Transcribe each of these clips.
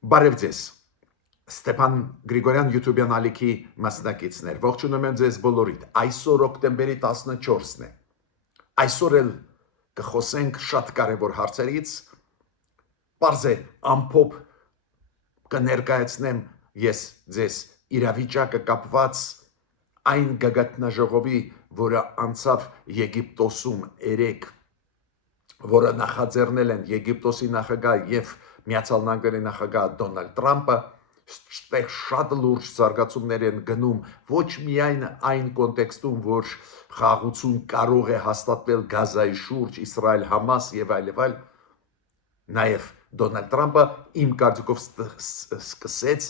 Բարև ձեզ, Ստեփան Գրիգորյան YouTube-յան ալիքի մասնակիցներ, ողջունում եմ ձեզ բոլորիդ, այսօր օկտեմբերի 14-ն է, այսօր էլ կխոսենք շատ կարևոր հարցերից, պարզ է ամփոփ կներկայացնեմ ես ձեզ իրավիճակը կապված այն գագաթնաժողովի, որը անցավ Եգիպտոսում երեկ, որը նախաձեռնել են Եգիպտոսի նախագահ եւ Միացյալ Նահանգների նախագահ Դոնալդ Թրամփը, այստեղ շատ լուրջ զարգացումներ են գնում ոչ միայն այն կոնտեքստում, որ խաղաղություն կարող է հաստատվել Գազայի շուրջ, Իսրայել-Համաս եւ այլ, նաեւ Դոնալդ Թրամփը իմ կարծիքով սկսեց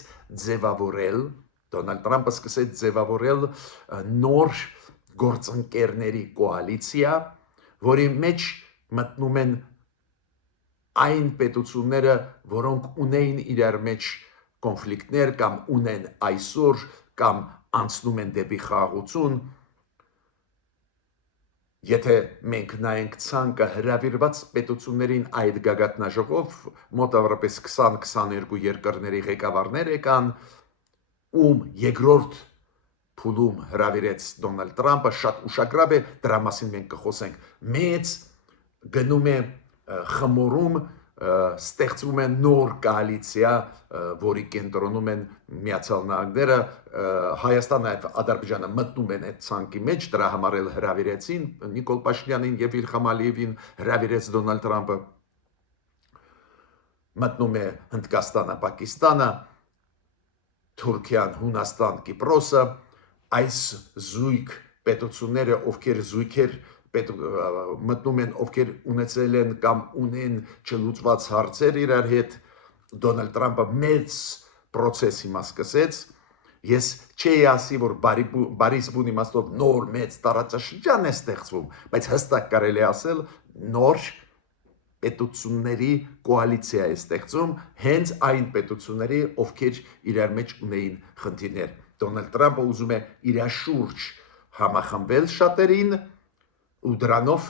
ձևավորել նոր գործընկերների կոալիցիա, որի մեջ մտնում են այն պետությունները, որոնք ունեին իրար մեջ կոնֆլիկտներ կամ ունեն այսօր կամ անցնում են դեպի խաղաղություն, եթե մենք նայենք ցանկը հրավիրված պետություններին այդ գագաթնաժողով մոտավորապես 20-22 երկրների ղեկավարներ եկան, ում երկրորդ փուլում հրավիրեց Դոնալդ Թրամփը, շատ ուշագրավ է, դրա մասին մենք կխոսենք, մեծ գնում է խմորում, ստեղծվում է նոր կոալիցիա, որի կենտրոնում են Միացյալ Նահանգները, Հայաստանը եւ Ադրբեջանը մտնում են այդ ցանկի մեջ, դրա համար էլ հրավիրեցին Նիկոլ Փաշինյանին եւ Իլհամ Ալիևին հրավիրեց Դոնալդ Թրամփը, մտնում է Հնդկաստանը, Պակիստանը, Թուրքիան, Հունաստան, Կիպրոսը, այս զույգ պետությունները, ովքեր զույգեր մտնում են, ովքեր ունեցել են կամ ունեն չլուծված հարցեր իրար հետ, Դոնալդ Թրամփը մեծ process հիմա սկսեց, ես չէի ասի, որ բարիսպուն իմաստով նոր մեծ տարածաշրջան է ստեղծվում, բայց հստակ կարելի ասել նոր պետությունների կոալիցիա է ստեղծում, հենց այն պետությունների, ովքեր իրար մեջ ունեին խնդիրներ, Դոնալդ Թրամփը ուզում է իր շուրջ համախմբել շատերին ու դրանով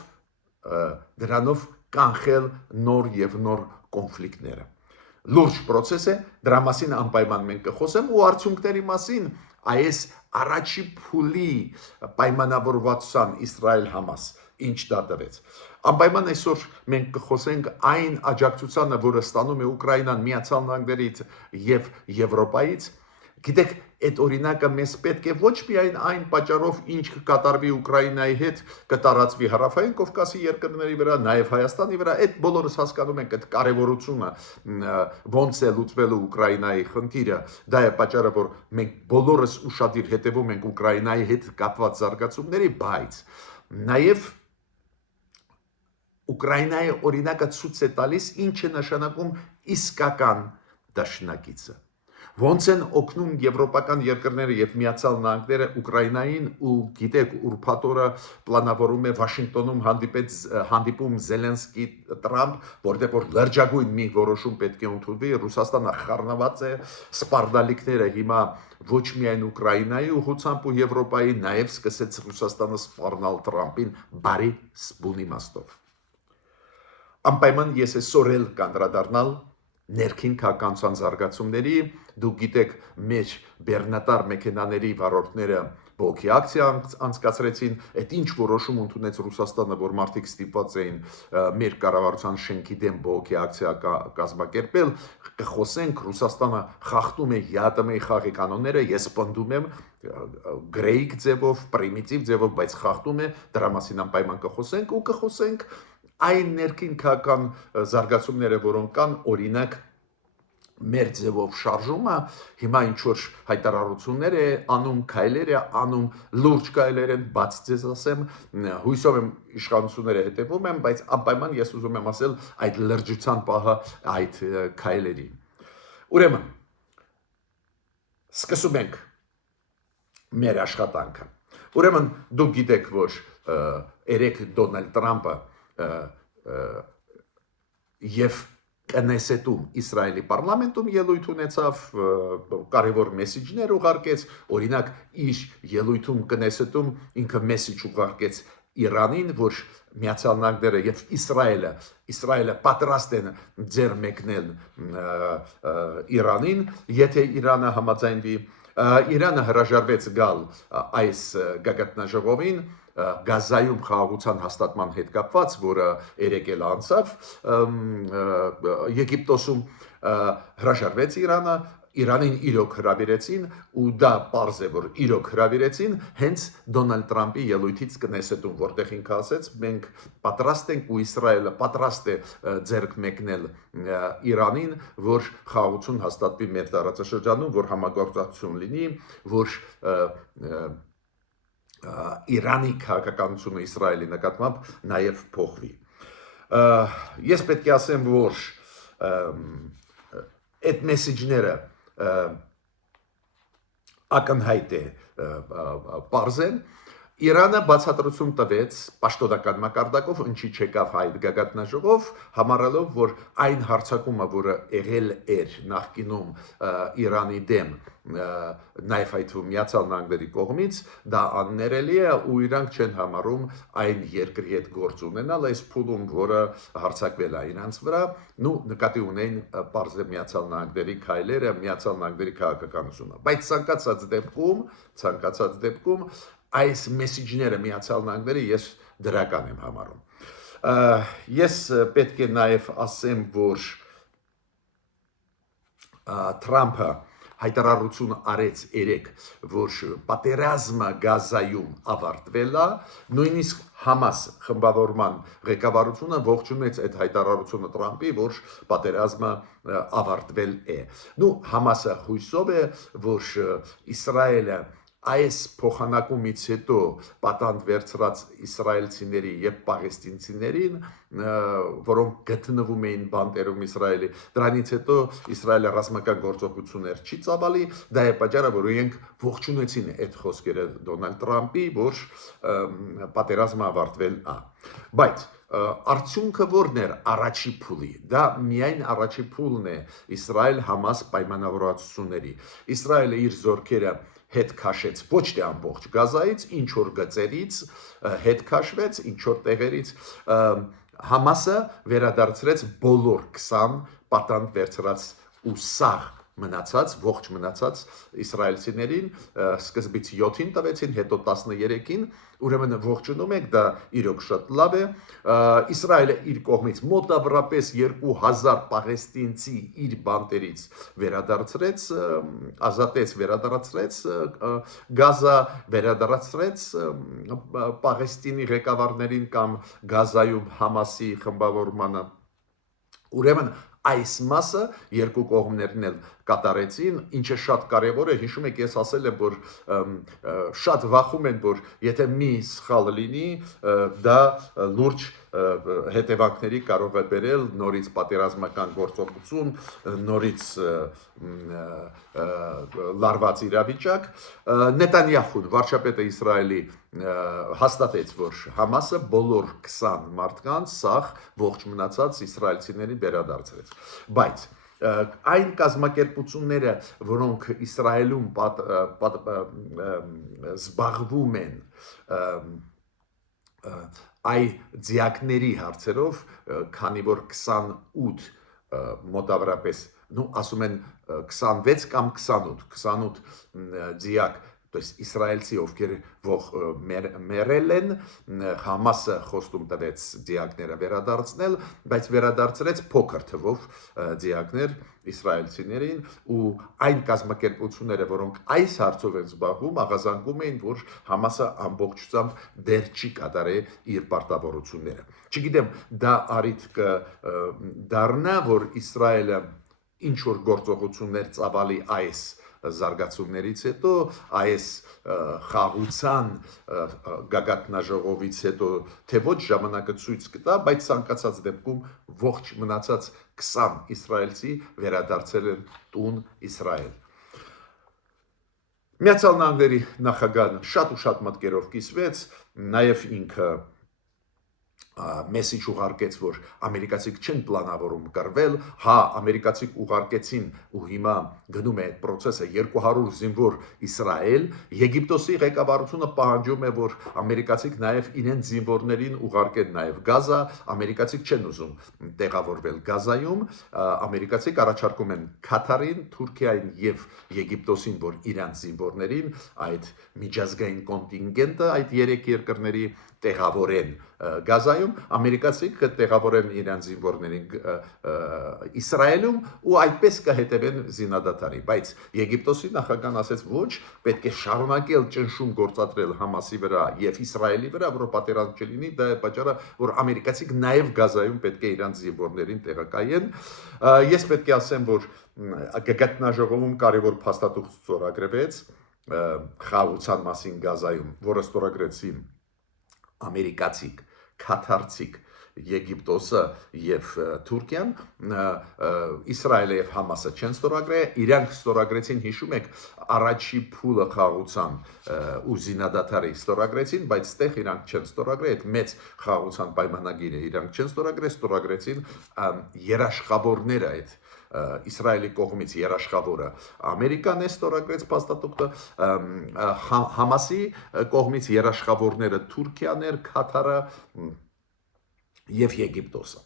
կանխել նոր եւ նոր կոնֆլիկտները։ Լուրջ process է, դրա մասին անպայման մենք կխոսեմ ու արդյունքների մասին այս առաջի փուլի պայմանավորվածության Իսրայել-Համաս ինչ դա տվեց։ Անպայման այսօր մենք կխոսենք այն աջակցությանը, որը ստանում է Ուկրաինան Միացյալ Նահանգներից եւ Եվրոպայից։ Գիտեք, այդ օրինակը մեզ պետք է ոչ միայն այն պատճառով, ինչ կկատարվի Ուկրաինայի հետ, կտարածվի Հարավային Կովկասի երկրների վրա, նաև Հայաստանի վրա, այդ բոլորս հասկանում ենք այդ կարևորությունը, ոնց է լուծվելու Ուկրաինայի խնդիրը, դա է պատճառը, որ մենք բոլորս ուշադիր հետևում ենք Ուկրաինայի հետ կապված զարգացումների, բայց նաև Ուկրաինայի օրինակը ցույց է տալիս, ինչ է նշանակում իսկական դաշնակիցը։ Ոնց են օգնում եվրոպական երկրները եւ Միացյալ Նահանգները Ուկրաինային ու գիտեք ուրբաթ օրը պլանավորում է Վաշինգտոնում հանդիպում Զելենսկի Թրամփ, որտեղ որ լրջագույն մի որոշում պետք է ընդունվի, Ռուսաստանը խառնված է, սպառդալիքները հիմա ոչ միայն Ուկրաինայի ուղղությամբ ու Եվրոպայի, նաեւ սկսեց Ռուսաստանը սպառնալ Թրամփին բարի սպուն իմաստով։ Անպայման ես այսօր էլ կանդրադառնալ ներքին քաղաքական զարգացումների, դուք գիտեք, մեր բեռնատար մեքենաների վարորդները բողոքի ակցիա անցկացրեցին, այդ ինչ որոշում ընդունեց Ռուսաստանը, որ մարդիկ ստիպված էին մեր կառավարության շենքի դեմ բողոքի ակցիա կազմակերպել, կխոսենք, Ռուսաստանը խախտում է ԵԱՏՄ-ի խաղի կանոնները, ես պնդում եմ գրեիկ ձևով, պրիմիտիվ ձևով, բայց խախտում է, դրա մասին անպայման կխոսենք ու կխոսենք այն ներքին քաղաքական զարգացումները, որոնք կան, օրինակ մեր ձևով շարժումը, հիմա ինչ որ հայտարարություններ է անում, քայլեր է անում, լուրջ քայլեր են, բաց ձեզ ասեմ, հույսով եմ իշխանությունները հետևում են, բայց անպայման ես ուզում եմ ասել այդ լրջության պահը այդ քայլերի։ Ուրեմն, սկսում ենք մեր աշխատանքը։ Ուրեմն, դուք գիտեք, որ երեք Դոնալդ Թրամփը եւ Կնեսետում Իսրայելի պարլամենտում ելույթ ունեցավ, կարևոր մեսիջներ ուղարկեց, օրինակ իր ելույթում Կնեսետում ինքը մեսիջ ուղարկեց Իրանին, որ Միացյալ Նահանգները եւ Իսրայելը պատրաստ են ձեր մեկնել Իրանին, եթե Իրանը համաձայնվի, Իրանը հրաժարվեց գալ այս գագաթնաժողովին Գազայում խաղաղության հաստատման հետ կապված, որը երեկել անցավ Եգիպտոսում հրաժարվեց Իրանը, Իրանին իրոք հրավիրեցին ու դա պարզ է որ իրոք հրավիրեցին հենց Դոնալդ Թրամփի ելույթից Կնեսետում, որտեղ ինքը ասեց մենք պատրաստ ենք ու Իսրայելը պատրաստ է ձեռք մեկնել Իրանին, որ խաղաղություն հաստատվի մեր տարածաշրջանում, որ համագործակցություն լինի, որ Իրանի քաղաքականությունը Իսրայելի նկատմամբ նաև փոխվի։ Ես պետք է ասեմ, որ այդ մեսեջները ակնհայտ է պարզ են, Իրանը բացատրություն տվեց պաշտոնական մակարդակով, ինչի չեկավ այդ գագաթնաժողով, համարելով, որ այն հարձակումը, որը եղել էր նախկինում Իրանի դեմ, նաև այդ Միացյալ Նահանգների կողմից, դա աններելի է ու իրանք չեն համարում այն երկրի հետ գործ ունենալ այս փուլում, որը հարձակվել է իրանց վրա, նկատի ունեն պարզ է Միացյալ Նահանգների քայլերը, Միացյալ Նահանգների քաղաքականությունը, բայց ցանկացած դեպքում այս մեսեջները Միացյալ Նահանգների ես դրական եմ համարում։ Ես պետք է նաև ասեմ, որ Թրամփը հայտարարություն արեց երեք, որ պատերազմը Գազայում ավարտվել է, նույնիսկ Համաս խմբավորման ղեկավարությունը ողջունեց այդ հայտարարությունը Թրամփի, որ պատերազմը ավարտվել է։ Համասը հույսով է, որ Իսրայելը այս փոխանակումից հետո պատանդ վերցրած իսրայելցիների եւ պաղեստինցիներին, որոնք գտնվում էին բանտերում Իսրայելի, դրանից հետո Իսրայելը ռազմական գործողություններ չի ծավալի, դա է պատճառը, որ իրենք ողջունեցին այդ խոսքերը Դոնալդ Թրամփի, որ պատերազմը ավարտվել է։ Բայց արդյունքը որն էր առաջի փուլի, դա միայն առաջի փուլն է Իսրայել-Համաս պայմանավորվածությունների։ Իսրայելը իր զորքերը հետ քաշեց ոչ թե ամբողջ Գազայից, ինչ որ գծերից հետ քաշվեց, ինչ որ տեղերից Համասը վերադարձրեց բոլոր 20 պատանդ վերցրած ու սաղ մնացած, ողջ մնացած իսրայելցիներին, սկզբից 7-ին տվեցին, հետո 13-ին, ուրեմն ողջունում եք, դա իրոք շատ լավ է, Իսրայելը իր կողմից մոտավորապես 2000 պաղեստինցի իր բանտերից վերադարձրեց, ազատեց, վերադարձրեց Գազա, վերադարձրեց Պաղեստինի ղեկավարներին կամ Գազայում Համասի խմբավորմանը, ուրեմն այս մասը երկու կողմներն էլ կատարեցին, ինչը շատ կարևոր է, հիշում եք ես ասել եմ, որ շատ վախում են, որ եթե մի սխալ լինի, դա լուրջ հետևանքների կարող է բերել նորից պատերազմական գործողություն, նորից լարված իրավիճակ, Նետանյախուն, վարչապետը Իսրայելի հաստատեց, որ Համասը բոլոր 20 մարդկանց սաղ ողջ մնացած իսրայելցիներին վերադարձրեց, բայց այն կազմակերպությունները, որոնք Իսրայելում զբաղվում են այ ձիակների հարցերով, քանի որ 28 մոտավորապես, ասում են 26 կամ 28 ձիակ, то есть իսրայելցի ովքեր մերել են, Համասը խոստում տվեց ձիակները վերադարձնել, բայց վերադարձրեց փոքր թվով ձիակներ իսրայելցիներին ու այն կազմակերպությունները, որոնք այս հարցով են զբաղվում, աղազանգում էին, որ Համասը ամբողջությամբ դեռ չի կատարել իր պարտավորությունները։ Չգիտեմ, դա առիթ կդառնա, որ Իսրայելը ինչ որ գործողություններ ծավալի այս զարգացումներից հետո, այս խաղաղության գագաթնաժողովից հետո, թե ոչ ժամանակը ցույց կտա, բայց ցանկացած դեպքում ողջ մնացած 20 իսրայելցի վերադարձել են տուն Իսրայել։ Միացյալ Նահանգների նախագահն շատ ու շատ մտքերով կիսվեց, նաև ինքը մեսիջ ուղարկեց, որ ամերիկացիք չեն պլանավորում կռվել, հա, ամերիկացիք ուղարկեցին ու հիմա գնում է այդ process-ը 200 զինվոր Իսրայել, Եգիպտոսի ղեկավարությունը պահանջում է, որ ամերիկացիք նաև իրենց զինվորներին ուղարկեն նաև Գազա, ամերիկացիք չեն ուզում տեղավորվել Գազայում, ամերիկացիք առաջարկում են Քաթարին, Թուրքիային եւ Եգիպտոսին, որ իրանց զինվորներին այդ միջազգային կոնտինգենտը այդ 3 երկրների տեղավորեն Գազայում, ամերիկացիք տեղավորեն իրենց զինվորներին Իսրայելում ու այդպես կհետևեն զինադատարի, բայց Եգիպտոսի նախագահան ասեց ոչ, պետք է շարունակել ճնշում գործադրել Համասի վրա եւ Իսրայելի վրա, որ պատերազմ չլինի, դա է պատճառը, որ ամերիկացիք նաեւ Գազայում պետք է իրենց զինվորներին տեղակայեն։ Ես պետք է ասեմ, որ գագաթնաժողովում կարևոր փաստաթուղթ ստորագրվեց խաղաղության մասին Գազայում, որը ստորագրեցին ամերիկացիք, քաթարցիք, Եգիպտոսը եւ Թուրքիան, Իսրայելը եւ Համասը չեն ստորագրել, իրանք ստորագրեցին, հիշում եք, առաջի փուլը խաղաղության ու զինադատարի ստորագրեցին, բայց այդտեղ իրանք չեն ստորագրել, այդ մեծ խաղաղության պայմանագիրը իրանք չեն ստորագրել, ստորագրեցին երաշխավորները այդ Իսրայելի կողմից երաշխավորը Ամերիկան է ստորագրեց փաստաթուղթը, Համասի կողմից երաշխավորները Թուրքիան էր, Քաթարը եւ Եգիպտոսը։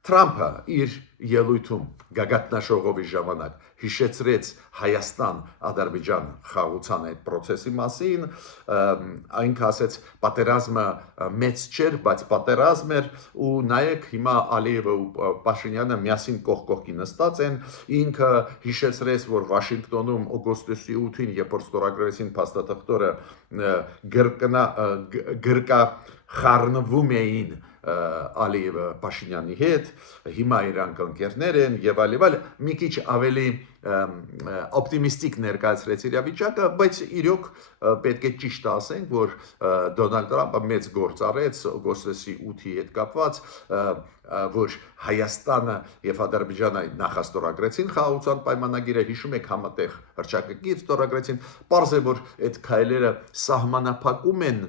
Թրամփը իր ելույթում գագաթնաժողովի ժամանակ հիշեցրեց Հայաստան-Ադրբեջան խաղաղության այդ process-ի մասին, այնք ասեց պատերազմը մեծ չէր, բայց պատերազմ էր ու նայեք հիմա Ալիևը ու Փաշինյանը միասին կողք կողքի նստած են, ինքը հիշեցրեց, որ Վաշինգտոնում օգոստոսի 8-ին երբ որ ստորագրեցին փաստաթղթերը գրկախառնվում էին Ալիևը Փաշինյանի հետ, հիմա իրանք ընկերներ են եւ այլ, մի քիչ ավելի օպտիմիստիկ ներկայացրեց իրավիճակը, բայց իրոք պետք է ճիշտ ասենք, որ Դոնալդ Թրամփը մեծ գործ արեց օգոստոսի 8-ի հետ կապված, որ Հայաստանը եւ Ադրբեջանը նախաստորագրեցին խաղաղության պայմանագիրը, հիշում եք համատեղ հռչակագիր ստորագրեցին, պարզ է, որ այդ քայլերը սահմանափակում են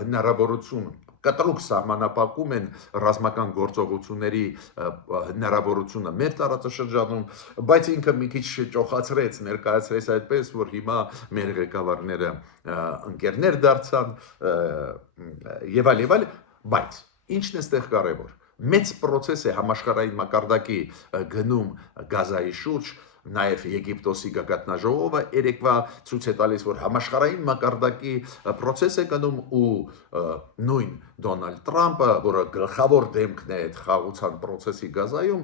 հնարավորություն կտրուկ սահմանափակում են ռազմական գործողությունների հնարավորությունը մեր տարածաշրջանում, բայց ինքը մի քիչ ճոխացրեց, ներկայացրեց այդպես, որ հիմա մեր ղեկավարները ընկերներ դարձան եւ այլ, բայց ինչն է ստեղ կարևոր։ Մեծ process է համաշխարհային մակարդակի գնում Գազայի շուրջ, նաև Եգիպտոսի գագաթնաժողովը երեկվա ցույց է տալիս, որ համաշխարհային մակարդակի process է գնում ու նույն Դոնալդ Թրամփը, որը գլխավոր դեմքն է այդ խաղաղության process-ի Գազայում,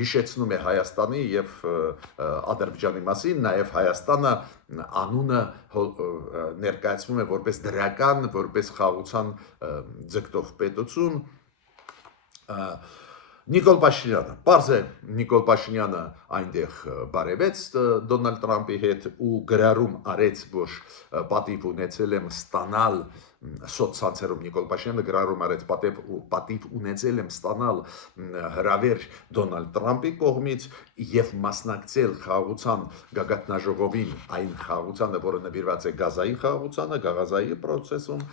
հիշեցնում է Հայաստանի եւ Ադրբեջանի մասին, նաև Հայաստանը անունը ներկայացվում է որպես դրական, որպես խաղաղության ձգտող պետություն, Նիկոլ Փաշինյանը, պարզ է, Նիկոլ Փաշինյանը այնտեղ բարևեց Դոնալդ Թրամփի հետ ու գրառում արեց, որ պատիվ ունեցել եմ ստանալ սոցցանցերում Նիկոլ Փաշինյանը գրառում արեց պատիվ ունեցել եմ ստանալ հրավեր Դոնալդ Թրամփի կողմից եւ մասնակցել խաղաղության գագաթնաժողովին, այն խաղաղությանը, որը նվիրված է Գազայի խաղաղությանը, Գազայի process-ում,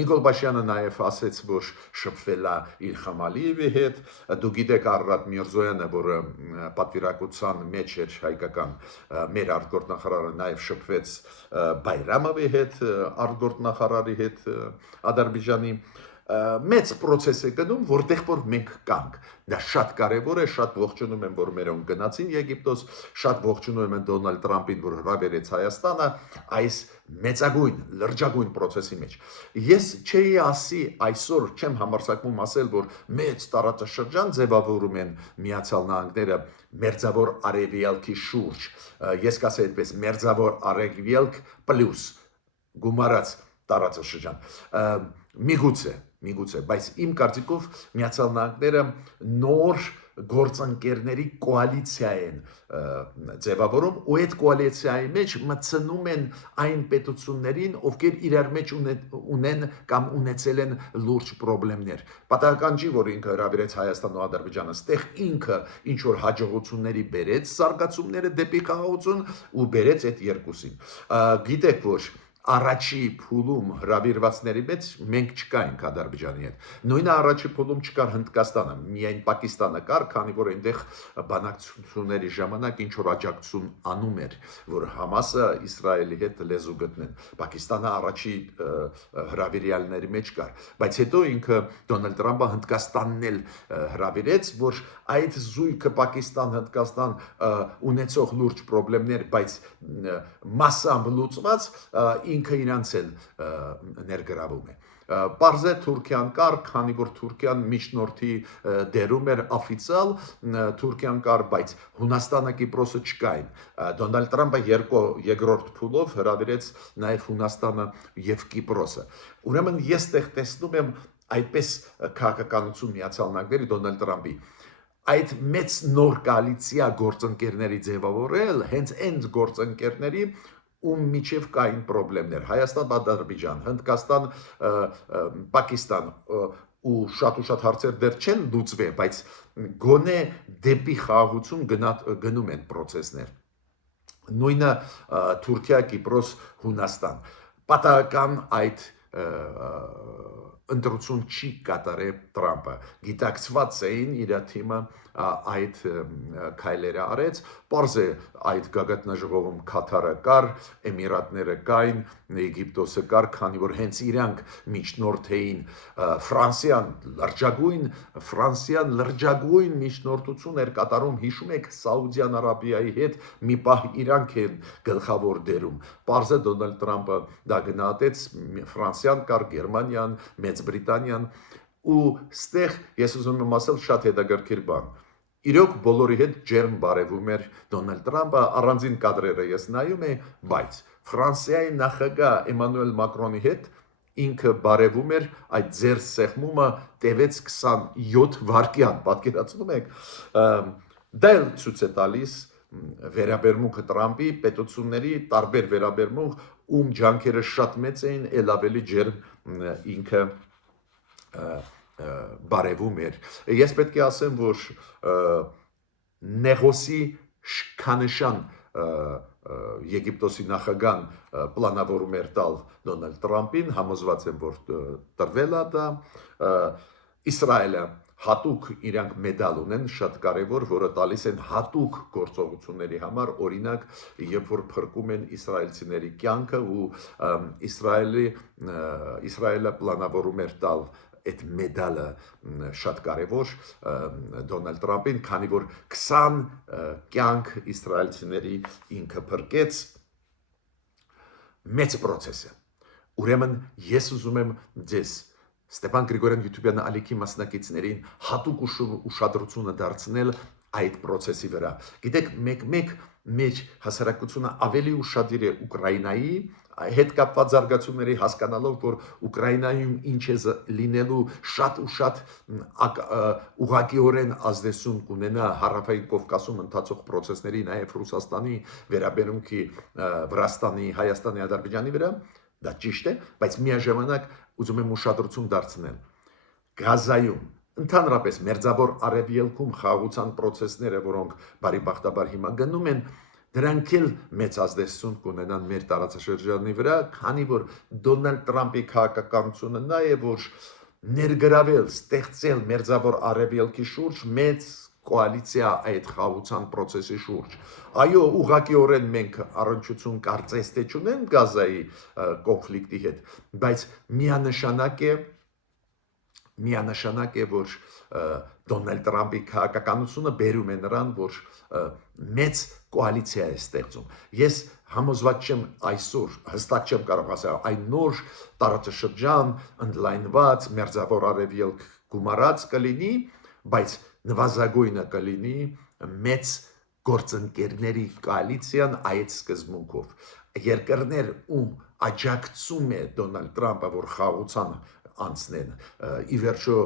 Նիկոլ Փաշինյանը նաեւ ասեց, որ շփվել է Իլհամ Ալիևի հետ, դու գիտեք Արարատ Միրզոյանը, որը պատվիրակության մեջ էր հայկական մեր արտգործնախարարը նաեւ շփվեց Բայրամովի հետ, արտգործնախարարի հետ Ադրբեջանի մեծ process է գնում, որտեղ որ մենք կանք, դա շատ կարևոր է, շատ ողջունում եմ, որ մերոնք գնացին Եգիպտոս, շատ ողջունում եմ Դոնալդ Թրամփին, որ հրավիրեց Հայաստանը այս մեծագույն, լրջագույն process-ի մեջ։ Ես չէի ասի այսօր, չեմ համարձակվում ասել, որ մեծ տարածաշրջան ձևավորում են Միացյալ Նահանգները մերձավոր արևելքի շուրջ։ Ես կասեի այդպես, մերձավոր արևելք պլյուս գումարած տարածաշրջան։ Միգուցե, բայց իմ կարծիքով Միացյալ Նահանգները նոր գործընկերների կոալիցիա են ձևավորում ու այդ կոալիցիայի մեջ մտցնում են այն պետություններին, ովքեր իրար մեջ ունեն կամ ունեցել են լուրջ խնդիրներ։ Պատահական չի, որ ինքը հրավիրեց Հայաստան ու Ադրբեջանը, ստեղ ինքը ինչ որ հաջողությունների բերեց, զարգացումները դեպի խաղաղություն ու բերեց այդ երկուսին։ Գիտեք, որ Առաջի փուլում հրավիրվածների մեջ մենք չկայինք Ադրբեջանի հետ։ Նույնը առաջի փուլում չկար Հնդկաստանը, միայն Պակիստանը կար, քանի որ այնտեղ բանակցությունների ժամանակ ինչ որ աջակցություն անում էր, որ Համասը Իսրայելի հետ լեզու գտնեն։ Պակիստանը առաջի հրավիրյալների մեջ կար, բայց հետո ինքը Դոնալդ Տրամպը Հնդկաստանն էլ հրավիրեց, որ այդ զույգը Պակիստան-Հնդկաստան ունեցող լուրջ խնդիրներ, բայց մասամբ լուծված ինքը իրանց էլ ներգրավում է։ Պարզե Թուրքիան կար, քանի որ Թուրքիան միջնորդի դերում էր օֆիցիալ, Թուրքիան կար, բայց Հունաստանը, Կիպրոսը չկային։ Դոնալդ Տրամպը երկրորդ փուլով հրավիրեց նաև Հունաստանը եւ Կիպրոսը։ Ուրեմն ես տեսնում եմ այդպես քաղաքականություն Միացյալ Նահանգների Դոնալդ Տրամպի այդ մեծ նոր կոալիցիա գործընկերների ձևավորել, հենց այն գործընկերների ում միջև կային խնդիրներ։ Հայաստան, Ադրբեջան, Հնդկաստան, Պակիստան ու շատ հարցեր դեռ չեն լուծվել, բայց գոնե դեպի խաղաղություն գնում են process-ներ։ Նույնը Թուրքիա, Կիպրոս, Հունաստան։ Պատահական այդ ընտրություն չի կատարել Տրամպը։ Գիտակցված էին իր թիմը այդ քայլերը արեց, պարզ է այդ գագաթնաժողովում Կաթարը կար, Էմիրատները կային, Եգիպտոսը կար, քանի որ հենց իրանք միջնորդ էին, Ֆրանսիան լրջագույն միջնորդություն էր կատարում, հիշում եք Սաուդյան Արաբիայի հետ մի պահ իրանք են գլխավոր դերում, պարզ է Դոնալդ Տրամպը դա գնահատեց, Ֆրանսիան կար, Գերմանիան, Մեծ Բրիտանիան ու ստեղ ես ուզում եմ ասել շատ հետաքրքիր բան։ Իրոք բոլորի հետ ջերմ բարևում էր Դոնալդ Տրամպը, առանձին կադրերը ես նայում եմ, բայց Ֆրանսիայի նախագահ Էմանուել Մակրոնի հետ ինքը բարևում էր, այդ ձեր սեղմումը տևեց 27 վայրկյան, պատկերացնում եք, դա էլ ցույց է տալիս վերաբերմունքը Տրամպի պետությունների տարբեր վերաբերմունք, ում ջանքերը շատ մեծ էին, ել ավելի ջերմ ինքը բարևում էր։ Ես պետք է ասեմ, որ Նեղոսի Շքանշան Եգիպտոսի նախագահան պլանավորում էր տալ Դոնալդ Տրամպին, համոզված եմ, որ տրվել է դա, Իսրայելը հատուկ իրանք մեդալ ունեն, շատ կարևոր, որը տալիս են հատուկ գործողությունների համար, օրինակ, երբ որ փրկում են իսրայելցիների կյանքը ու Իսրայելը պլանավորում էր տալ այդ մեդալը շատ կարևոր Դոնալդ Տրամպին, քանի որ 20 կյանք իսրայելցիների ինքը փրկեց, մեծ process է։ Ուրեմն ես ուզում եմ ձեզ Ստեփան Գրիգորյան YouTube-յան ալիքի մասնակիցներին հատուկ ուշադրությունը դարձնել այդ process-ի վրա։ Գիտեք, մեկ մեր հասարակությունը ավելի ուշադիր է Ուկրաինայի հետ կապված զարգացումների հասկանալով, որ Ուկրաինայում ինչ է լինելու շատ ուղղակիորեն ազդեցություն կունենա Հարավային Կովկասում ընթացող process-ների, նաև Ռուսաստանի վերաբերմունքի, Վրաստանի, Հայաստանի, Ադրբեջանի վրա, դա ճիշտ է, բայց միաժամանակ ուզում եմ ուշադրություն դարձնել Գազայում, ընդհանրապես Մերձավոր Արևելքում խաղաղության process-ները, որոնք բարիբախտաբար հիմա գնում են, դրանք էլ մեծ ազդեցություն կունենան մեր տարածաշրջանի վրա, քանի որ Դոնալդ Տրամպի քաղաքականությունը նա է, որ ներգրավել, ստեղծել Մերձավոր Արևելքի շուրջ մեծ կոալիցիա այդ խաղաղության process-ի շուրջ։ Այո, ուղղակիորեն մենք առնչություն կարծես թե չունենք Գազայի կոնֆլիկտի հետ, բայց միանշանակ է, որ Դոնալդ Տրամպի քաղաքականությունը բերում է նրան, որ մեծ կոալիցիա է ստեղծում։ Ես համոզված չեմ այսօր, հստակ չեմ կարող ասել, այն նոր տարածաշրջան, ընդլայնված, Մերձավոր Արևելք գումարած կլինի, բայց նվազագույնը կլինի մեծ գործընկերների կոալիցիան այդ սկզբունքով։ Երկրներ, ում աջակցում է Դոնալդ Տրամպը, որ խաղաղության անցնեն, ի վերջո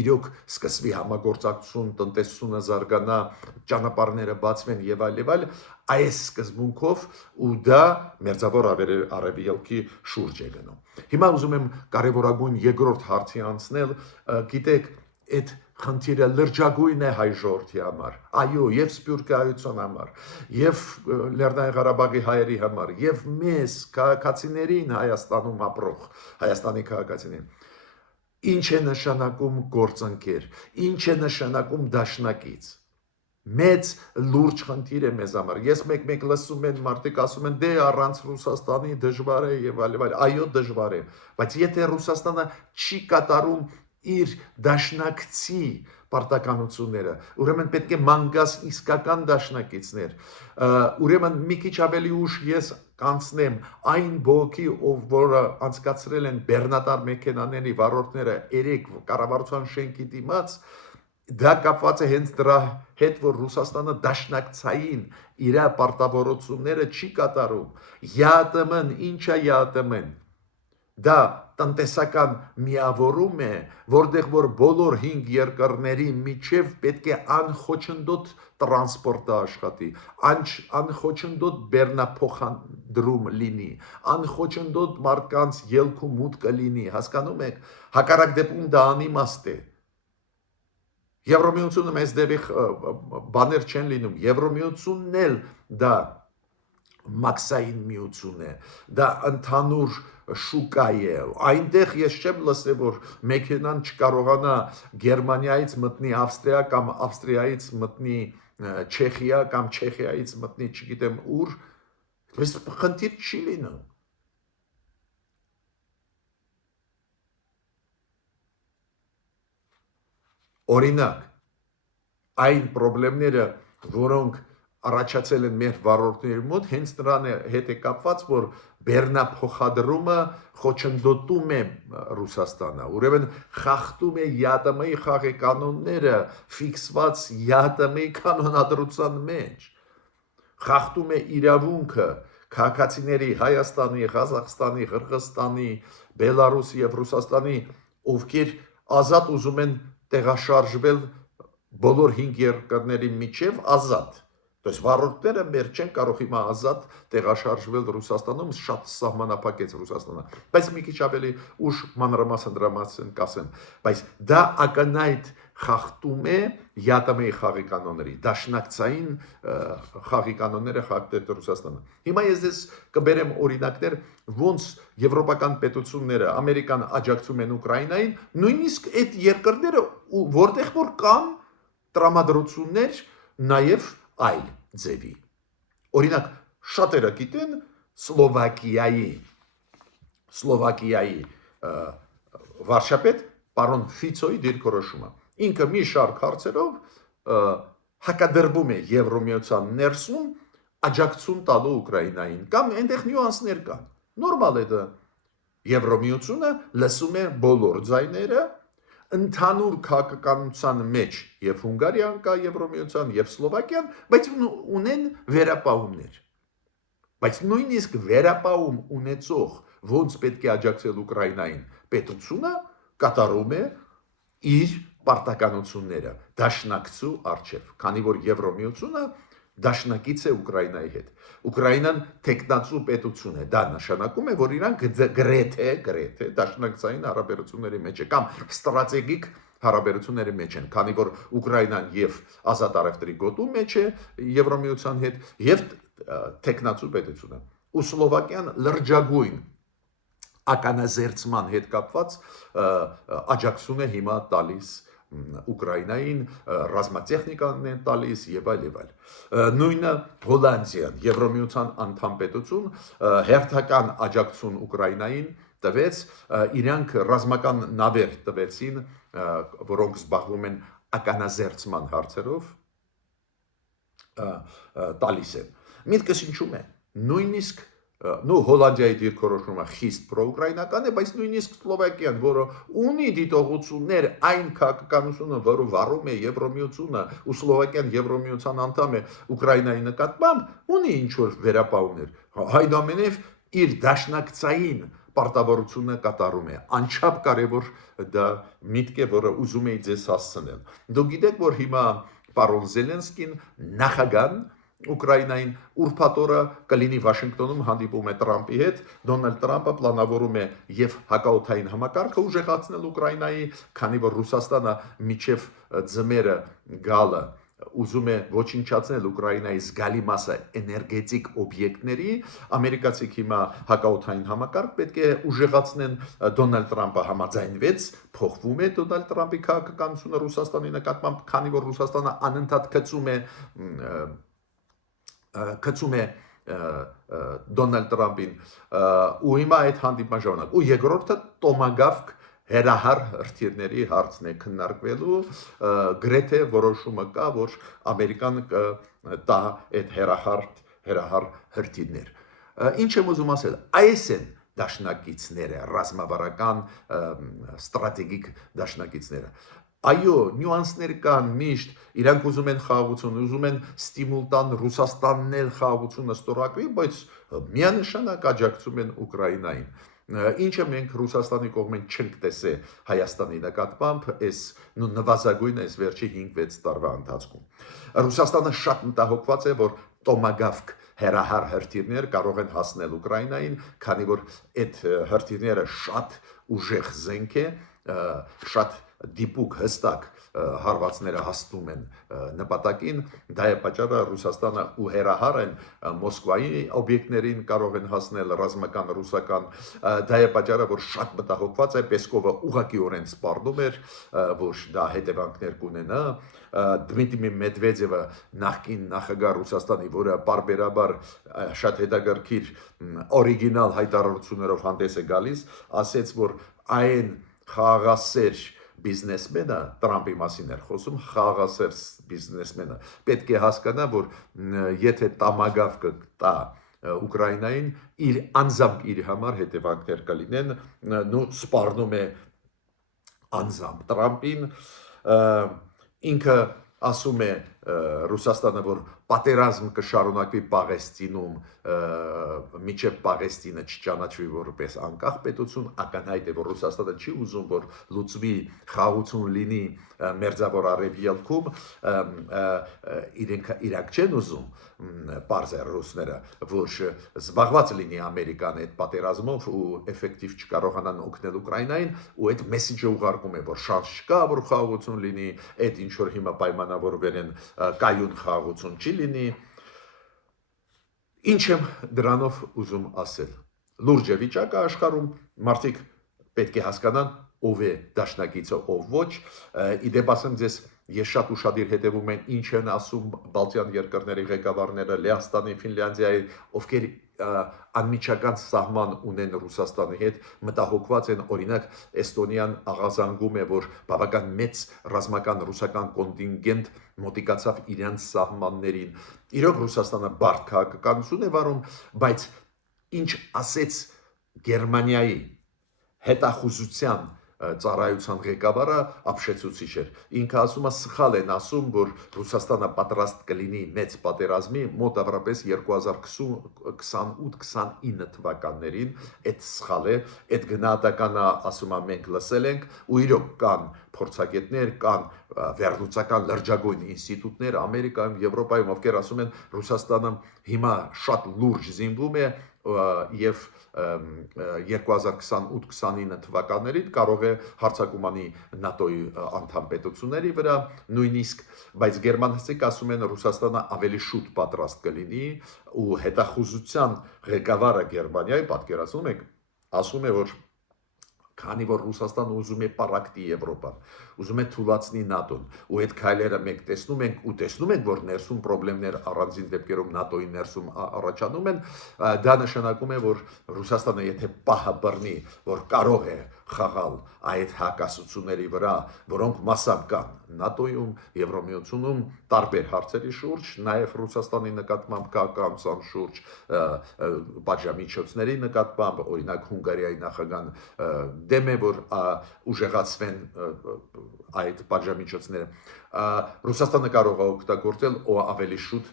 իրոք սկսվի համագործակցություն, տնտեսությունը զարգանա, ճանապարհները բացվեն եւ այլ, այս սկզբունքով ու դա Մերձավոր Արևելքի շուրջ է գնում։ Հիմա ուզում եմ կարևորագույն երկրորդ հարցի անցնել, գիտեք, այդ Խնդիրը լրջագույն է հայ ժողովրդի համար, այո, եւ սփյուռքայության համար, եւ Լեռնային Ղարաբաղի հայերի համար, եւ մեզ քաղաքացիներին Հայաստանում ապրող, Հայաստանի քաղաքացիներին։ Ինչ է նշանակում գործընկեր, ինչ է նշանակում դաշնակից։ Մեծ լուրջ խնդիր է մեզ համար։ Ես մեկ-մեկ լսում եմ մարդիկ ասում են դե առանց Ռուսաստանի դժվար է եւ այլ, այո դժվար է, բայց եթե Ռուսաստանը չի կատարում իր դաշնակցի պարտականությունները, ուրեմն պետք է մանգաս իսկական դաշնակիցներ, ուրեմն մի քիչ ավելի ուշ ես կանցնեմ այն բողոքի, որը անցկացրել են բեռնատար մեքենաների վարորդները 3 կառավարության շենքի դիմաց, դա կապված է հենց դրա հետ, որ Ռուսաստանը դաշնակցային իր պարտավորությունները չի կատարում։ ԵԱՏՄ-ն, ինչ է ԵԱՏՄ-ն։ Դա տնտեսական միավորում է, որտեղ որ բոլոր 5 երկրների միջև պետք է անխոչնդոտ տրանսպորտը աշխատի, անխոչնդոտ բեռնափոխադրում լինի, անխոչնդոտ մարդկանց ելք ու մուտքը լինի, հասկանում եք, հակառակ դեպքում դա անիմաստ է։ Եվրոմիությունը մեզ դեպի բաներ չեն լինում, Եվրոմիությունն էլ դա մաքսային միություն է, դա ընդհանուր շուկա է, այնտեղ ես չեմ լսել, որ մեքենան չկարողանա Գերմանիայից մտնի Ավստրիա կամ Ավստրիայից մտնի Չեխիա կամ Չեխիայից մտնի չգիտեմ ուր, բայց խնդիր չի լինում։ Օրինակ, այն խնդիրները, որոնք առաջացել են մեր վարորդների մոտ, հենց նրան հետ է կապված, որ բեռնափոխադրումը խոչընդոտում է Ռուսաստանը, ուրեմն խախտում է ԵԱՏՄ-ի խաղի կանոնները, ֆիքսված ԵԱՏՄ-ի կանոնադրության մեջ, խախտում է իրավունքը քաղաքացիների Հայաստանի, Ղազախստանի, Ղրղստանի, Բելարուսի եւ Ռուսաստանի, ովքեր ազատ ուզում են տեղաշարժվել բոլոր 5 երկրների միջև ազատ։ То есть վարորդները մեր չեն կարող հիմա ազատ տեղաշարժվել Ռուսաստանում, շատ սահմանափակեց Ռուսաստանը։ Բայց մի քիչ ավելի ուշ մանրամասն դրամասն կասեմ, բայց դա ակնհայտ խախտում է ԵԱՏՄ-ի խաղի կանոնների, դաշնակցային խաղի կանոնները խախտեց Ռուսաստանը։ Հիմա ես դες կբերեմ օրինակներ, ոնց եվրոպական պետությունները ամերիկան աջակցում են Ուկրաինային, նույնիսկ այդ երկրները, որտեղ որ կան տրամադրություններ նաև այլ ձևի։ Օրինակ, շատերը գիտեն Սլովակիայի վարչապետ պարոն Ֆիցոյի դիրքորոշումը։ Ինքը մի շարք հարցերով հակադրվում է Եվրոմիության ներսում աջակցություն տալու Ուկրաինային, կամ այնտեղ նյուանսներ կան։ Նորմալ է դա։ Եվրոմիությունը լսում է բոլոր ձայները, ընդհանուր քաղաքականության մեջ եւ Հունգարիան կա Եվրոմիության եւ Սլովակիան, բայց ունեն վերապահումներ։ Բայց նույնիսկ վերապահում ունեցող ոնց պետք է աջակցել Ուկրաինային պետությունը կատարում է իր պարտականությունները դաշնակցու արչեւ, քանի որ Եվրոմիությունը դաշնակից է Ուկրաինայի հետ։ Ուկրաինան տեխնացու պետություն է, դա նշանակում է, որ իրանք գրեթե դաշնակցային հարաբերությունների մեջ է կամ ստրատեգիկ հարաբերությունների մեջ են, քանի որ Ուկրաինան եւ ազատ առևտրի գոտու մեջ է Եվրոմիության հետ եւ տեխնացու պետությունը։ Ու Սլովակիան լրջագույն ականազերծման հետ կապված աջակցություն է հիմա տալիս Ուկրաինային, ռազմատեխնիկան են տալիս եւ այլ եւ այլ։ Նույնը Հոլանդիան, Եվրոմիության անդամ պետություն, հերթական աջակցություն Ուկրաինային տվեց, իրանք ռազմական նավեր տվեցին, որոնք զբաղվում են ականազերծման հարցերով, տալիս են։ Միտքս ինչու՞մ է։ Նույնիսկ Հոլանդիայի դիրքորոշումը խիստ պրոուկրաինական է, բայց նույնիսկ Սլովակիան, որը ունի դիտողություններ այն քաղաքականությունը, որը վարում է Եվրոմիությունը, ու Սլովակիան Եվրոմիության անդամ է Ուկրաինայի նկատմամբ, ունի ինչ-որ վերապահումներ, այնուամենայնիվ իր դաշնակցային պարտավորությունը կատարում է։ Անչափ կարևոր դա միտք է, որը ուզում էի ձեզ հասցնել։ Դուք գիտեք, որ հիմա պարոն Զելենսկին նախագահն Ուկրաինային ուրբաթ օրը կլինի Վաշինգտոնում հանդիպում է Տրամպի հետ, Դոնալդ Տրամպը պլանավորում է եւ հակաօդային համակարգը ուժեղացնել Ուկրաինայի, քանի որ Ռուսաստանը միջև ձմերը գալը ուզում է ոչնչացնել Ուկրաինայի զգալի մասը էներգետիկ օբյեկտների, ամերիկացիք հիմա հակաօդային համակարգ պետք է ուժեղացնեն, Դոնալդ Տրամպը համաձայնվեց, փոխվում է Դոնալդ Տրամպի քաղաքականությունը Ռուսաստանի նկատմամբ, քանի որ Ռուսաստանը անընդհատ գծում է Դոնալդ Տրամպին ու հիմա այդ հանդիպման ժամանակ ու երկրորդը տոմագավկ հերահար հրթիռների հարցն է քննարկվելու, գրեթե որոշումը կա, որ Ամերիկան տա այդ հերահար հրթիռներ։ Ինչ եմ ուզում ասել, այս են դաշնակիցները, ռազմավարական ստրատեգիկ դաշնակիցները։ Այո, նյուանսներ կան միշտ, իրանք ուզում են խաղաղություն, ուզում են ստիմուլ տան Ռուսաստանն էլ խաղաղությունը ստորագրի, բայց միանշանակ աջակցում են Ուկրաինային։ Ինչը մենք Ռուսաստանի կողմեն չենք տեսե Հայաստանի նկատմամբ այս նվազագույն այս վերջի 5-6 տարվա ընթացքում։ Ռուսաստանը շատ մտահոգված է, որ տոմագավկ հերահար հրթիռներ կարող են հասնել Ուկրաինային, քանի որ այդ հրթիռները շատ ուժեղ զենք է, շատ դիպուկ հստակ հարվածները հասնում են նպատակին, դա է պատճառը Ռուսաստանը ու հերահար են Մոսկվայի օբյեկտներին կարող են հասնել ռազմական ռուսական, դա է պատճառը, որ շատ մտահոգված է, Պեսկովը ուղղակիորեն սպառնում էր, որ դա հետևանքներ կունենա, Դմիտրի Մեդվեդևը նախկին նախագահ Ռուսաստանի, որը պարբերաբար շատ հետաքրքիր օրիգինալ հայտարարություններով հանդես է գալիս, ասեց, որ այն խաղաղասեր բիզնեսմենը, Տրամպի մասին էր խոսում, խաղաղասեր բիզնեսմենը պետք է հասկանա, որ եթե տամագավկը տա Ուկրաինային, իր անձամբ իր համար հետևանքներ կլինեն, նու սպառնում է անձամբ Տրամպին, ինքը ասում է Ռուսաստանը, որ պատերազմ կշարունակվի Պաղեստինում, միջև Պաղեստինը չճանաչվի որպես անկախ պետություն, ակնհայտ է, որ Ռուսաստանը չի ուզում, որ լուծվի խաղաղություն լինի Մերձավոր Արևելքում, իրանք չեն ուզում, պարզ է ռուսները, որ զբաղված լինի Ամերիկան այդ պատերազմով ու էֆեկտիվ չկարողանան օգնել Ուկրաինային, ու այդ մեսիջը ուղարկում է, որ շանս չկա, որ խաղաղություն լինի, այդ ինչ որ հիմա պայմանավորվել են կայուն խաղաղություն չի լինի։ Ինչ եմ դրանով ուզում ասել։ Լուրջ է վիճակը աշխարհում, մարդիկ պետք է հասկանան ով է դաշնակիցը, ով ոչ, իդեպ ասեմ ձեզ, ես շատ ուշադիր հետևում եմ ինչ են ասում Բալտյան երկրների ղեկավարները, Լեհաստանի, Ֆինլանդիայի, ովքեր անմիջական սահման ունեն Ռուսաստանի հետ, մտահոգված են, օրինակ Էստոնիան աղազանգում է, որ բավական մեծ ռազմական ռուսական կոնտինգենտ մոտիկացավ իրանց սահմաններին։ Իրոք Ռուսաստանը բարդ քաղաքականություն է վարում, բայց ինչ ասեց Գերմանիայի հետախուզության ծառայության ղեկավարը ապշեցուցիչ էր։ Ինքը ասում է, սխալ են ասում, որ Ռուսաստանը պատրաստ կլինի մեծ պատերազմի մոտավորապես 2028-29 թվականներին, այդ սխալ է, այդ գնահատականը ասում է մենք լսել ենք, ու իրոք կան փորձագետներ, կան վերլուծական լրջագույն ինստիտուտներ Ամերիկայում, Եվրոպայում, ովքեր ասում են Ռուսաստանը հիմա շատ լուրջ զինվում է եւ 2028-29 թվականներին կարող է հարձակումանի ՆԱՏՕ-ի անդամ պետությունների վրա նույնիսկ, բայց գերմանացիք ասում են Ռուսաստանը ավելի շուտ պատրաստ կլինի ու հետախուզության ղեկավարը Գերմանիայի պատկերացնում եք ասում է, որ քանի որ Ռուսաստանը ուզում է պարակտի Եվրոպան, ուզում է թուլացնի ՆԱՏՕ-ն, ու այդ քայլերը մենք տեսնում ենք, որ ներսում խնդիրներ առանձին դեպքերում ՆԱՏՕ-ի ներսում առաջանում են, դա նշանակում է, որ Ռուսաստանը եթե պահը բռնի, որ կարող է խաղալ այդ հակասությունների վրա, որոնք մասամբ կան ՆԱՏՕ-ում, Եվրոմիությունում, տարբեր հարցերի շուրջ, նաև Ռուսաստանի նկատմամբ քաղաքականության շուրջ, պատժամիջոցների նկատմամբ, օրինակ Հունգարիայի նախագահան դեմ է, որ ուժեղացվեն այդ պատժամիջոցները, Ռուսաստանը կարող է օգտագործել ու ավելի շուտ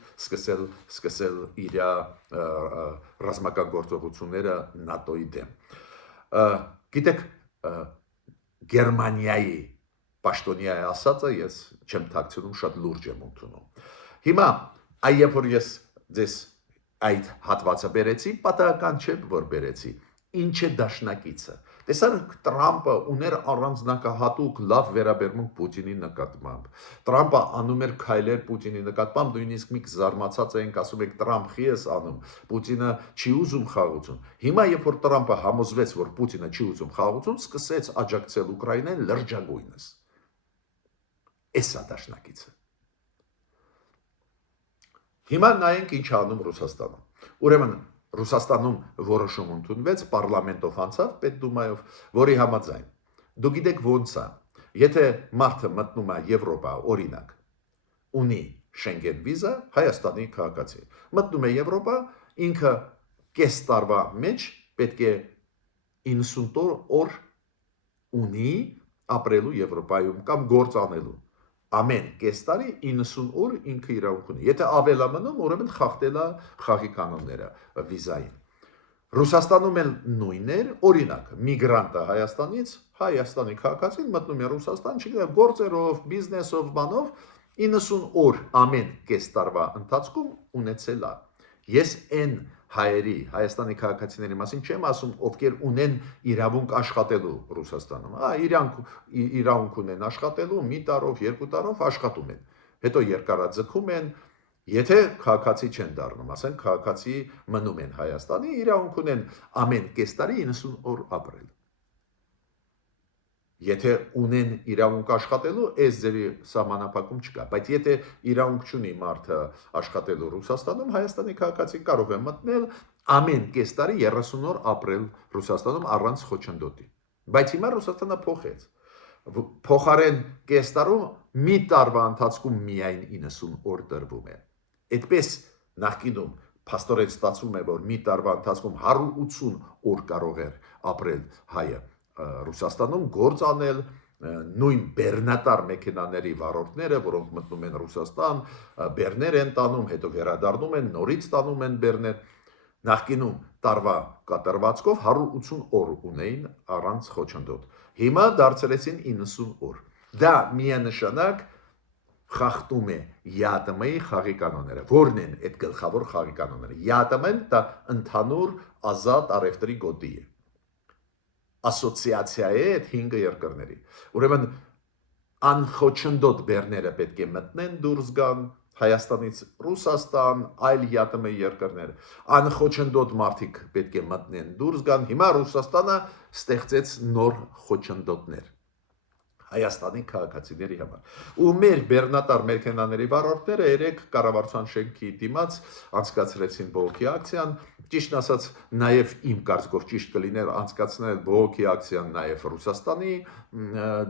սկսել իր ռազմական գործողությունները ՆԱՏՕ-ի դեմ։ Գիտեք, Գերմանիայի պաշտոնյա ասածը ես չեմ թաքցնում, շատ լուրջ եմ ընդունում։ Հիմա Այ երբ որ ես ձեզ այդ հատվածը բերեցի, պատահական չէ, որ բերեցի։ Ինչ է դաշնակիցը։ Տեսանք Տրամպը ուներ առանձնակահատուկ լավ վերաբերմունք Պուտինի նկատմամբ։ Տրամպը անում էր քայլեր Պուտինի նկատմամբ, նույնիսկ մի զարմացած ենք ասում եք Տրամփ խի էս անում, Պուտինը չի ուզում խաղաղություն։ Հիմա երբ որ Տրամպը համոզվեց, որ Պուտինը չի ուզում խաղաղություն, սկսեց աջակցել Ուկրաինային լրջագույնս։ Էս է դաշնակիցը։ Հիմա նայենք ինչ անում Ռուսաստանում։ Ուրեմն Ռուսաստանում որոշում ընդունվեց, պարլամենտով անցավ, Պետդումայով, որի համաձայն։ Դու գիտեք ոնց է, եթե մարդը մտնում է Եվրոպա, օրինակ, ունի Շենգեն վիզա, Հայաստանի քաղաքացի, մտնում է Եվրոպա, ինքը կես տարվա մեջ պետք է 90 օր ունի ապրելու Եվրոպայում կամ գործ անելու։ Ամեն կես տարի 90 օր ինքը իրավունք ունի։ Եթե ավելա մնում, ուրեմն խախտել է խաղի կանոնները վիզային։ Ռուսաստանում էլ նույնն էր, օրինակ, միգրանտը Հայաստանից, Հայաստանի քաղաքացին մտնում է Ռուսաստան, չգիտեմ, գործերով, բիզնեսով, բանով 90 օր ամեն կես տարվա ընթացքում ունեցել է։ Ես այն հայերի, Հայաստանի քաղաքացիների մասին չեմ ասում, ովքեր ունեն իրավունք աշխատելու Ռուսաստանում։ Իրավունք ունեն աշխատելու, մի տարով, երկու տարով աշխատում են։ Հետո երկարաձգում են, եթե քաղաքացի չեն դառնում, ասենք քաղաքացի մնում են Հայաստանի, իրավունք ունեն ամեն կես տարի 90 օր ապրել։ Եթե ունեն իրավունք աշխատելու, այս ձևի սահմանափակում չկա, բայց եթե իրավունք չունի մարդը աշխատելու Ռուսաստանում, Հայաստանի քաղաքացի կարող է մտնել ամեն կես տարի 30 օր ապրել Ռուսաստանում առանց խոչընդոտի։ Բայց հիմա Ռուսաստանը փոխեց։ Փոխարեն կես տարում մի տարվա ընթացքում միայն 90 օր տրվում է։ Այդպես նախկինում փաստորեն ստացվում է, որ մի տարվա ընթացքում 180 օր կարող էր ապրել հայը Ռուսաստանում գործ անել, նույն բեռնատար մեքենաների վարորդները, որոնք մտնում են Ռուսաստան, բեռներ են տանում, հետո վերադառնում են, նորից տանում են բեռներ, նախկինում տարվա կատարվածքով 180 օր ունեին առանց խոչընդոտ։ Հիմա դարձրեցին 90 օր։ Դա միանշանակ խախտում է ԵԱՏՄ-ի խաղի կանոնները։ Որն են այդ գլխավոր խաղի կանոնները։ ԵԱՏՄ-ն դա ընդհանուր ազատ առևտրի գոտի է։ Ասոցիացիա է այդ 5 երկրների։ Ուրեմն անխոչընդոտ բեռները պետք է մտնեն դուրս գան Հայաստանից Ռուսաստան, այլ ԵԱՏՄ երկրներ, անխոչընդոտ մարդիկ պետք է մտնեն դուրս գան։ Հիմա Ռուսաստանը ստեղծեց նոր խոչընդոտներ Հայաստանի քաղաքացիների համար։ Ու մեր բեռնատար մեքենաների վարորդները երեք կառավարության շենքի դիմաց անցկացրեցին բողոքի ակցիան, ճիշտ ասած, նաև իմ կարծիքով ճիշտ կլիներ անցկացնել բողոքի ակցիան նաև Ռուսաստանի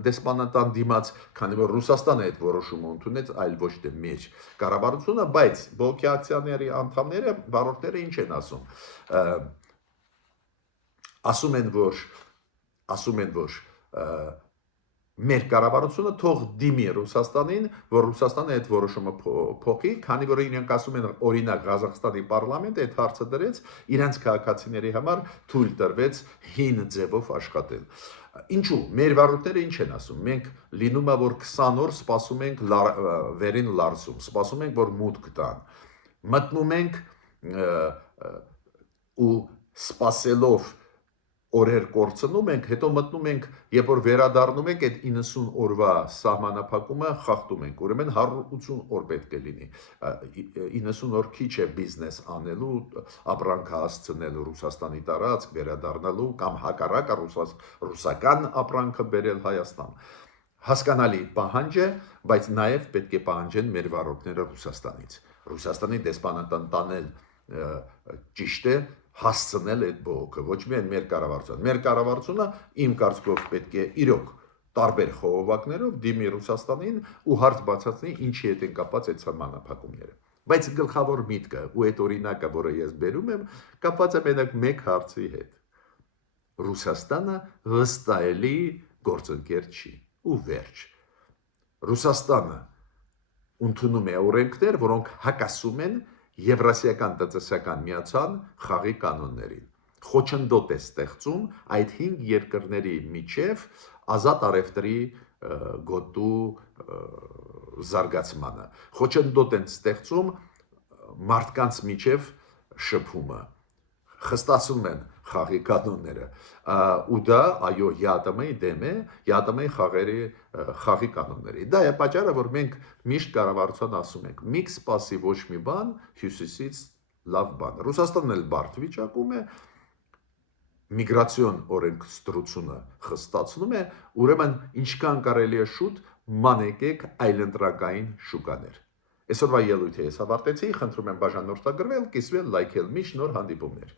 դեսպանատան դիմաց, քանի որ Ռուսաստանը այդ որոշումը ընդունեց, այլ ոչ թե մեր կառավարությունը, բայց բողոքի ակցիաների անդամները, վարորդները ինչ են ասում։ Ասում են, որ մեր կառավարությունը թող դիմի Ռուսաստանին, որ Ռուսաստանը այդ որոշումը փոխի, քանի որ իրենք ասում են, օրինակ Ղազախստանի պարլամենտը այդ հարցը դրեց, իրենց քաղաքացիների համար թույլ տրվեց հին ձևով աշխատել։ Ինչու՞, մեր վարորդները ինչ են ասում։ Մենք լինում է, որ 20 օր սպասում ենք վերին Լարսում, սպասում ենք, որ մուտք տան։ Մտնում ենք ու սպասելով օրեր կորցնում ենք, հետո մտնում ենք, երբ որ վերադառնում ենք, այդ 90 օրվա սահմանափակումը խախտում ենք, ուրեմն 180 օր պետք է լինի, 90 օր քիչ է բիզնես անելու, ապրանքը հասցնելու Ռուսաստանի տարածք, վերադառնալու կամ հակառակը ռուսական ապրանքը բերել Հայաստան։ Հասկանալի պահանջ է, բայց նաև պետք է պահանջեն մեր վարորդները Ռուսաստանից։ Ռուսաստանի դեսպանատան տանել ճիշտ է, հասցնել այդ բողոքը, ոչ միայն մեր կառավարությունը։ Մեր կառավարությունը իմ կարծիքով պետք է իրոք տարբեր խողովակներով դիմի Ռուսաստանին ու հարց բացատրի ինչի հետ են կապված այդ սահմանափակումները։ Բայց գլխավոր միտքը ու այդ օրինակը, որը ես բերում եմ, կապված է մենակ մեկ հարցի հետ։ Ռուսաստանը վստահելի գործընկեր չի ու վերջ։ Ռուսաստանը ընդունում է օրենքներ, որոնք հակասում են Եվրասիական տնտեսական միացան խաղի կանոններին։ Խոչընդոտ է ստեղծում այդ 5 երկրների միջև ազատ առևտրի գոտու զարգացմանը։ Խոչընդոտ են ստեղծում մարդկանց միջև շփումը խստացում են խաղի կանոնները ու դա այո ԵԱՏՄ-ի դեմ է ԵԱՏՄ-ի խաղի կանոնների դա է պատճառը որ մենք միշտ կառավարության ասում ենք մի սպասի ոչ մի բան հյուսիսից լավ բան Ռուսաստանն էլ բարդ վիճակում է միգրացիոն օրենսդրությունը խստացնում է ուրեմն ինչքան կարելի է շուտ մանեկեք այլընտրակային շուկաներ Այսօրվա ելույթը ես ավարտեցի խնդրում եմ բաժանորդագրվել կիսվել լայքել միշտ նոր հանդիպումներ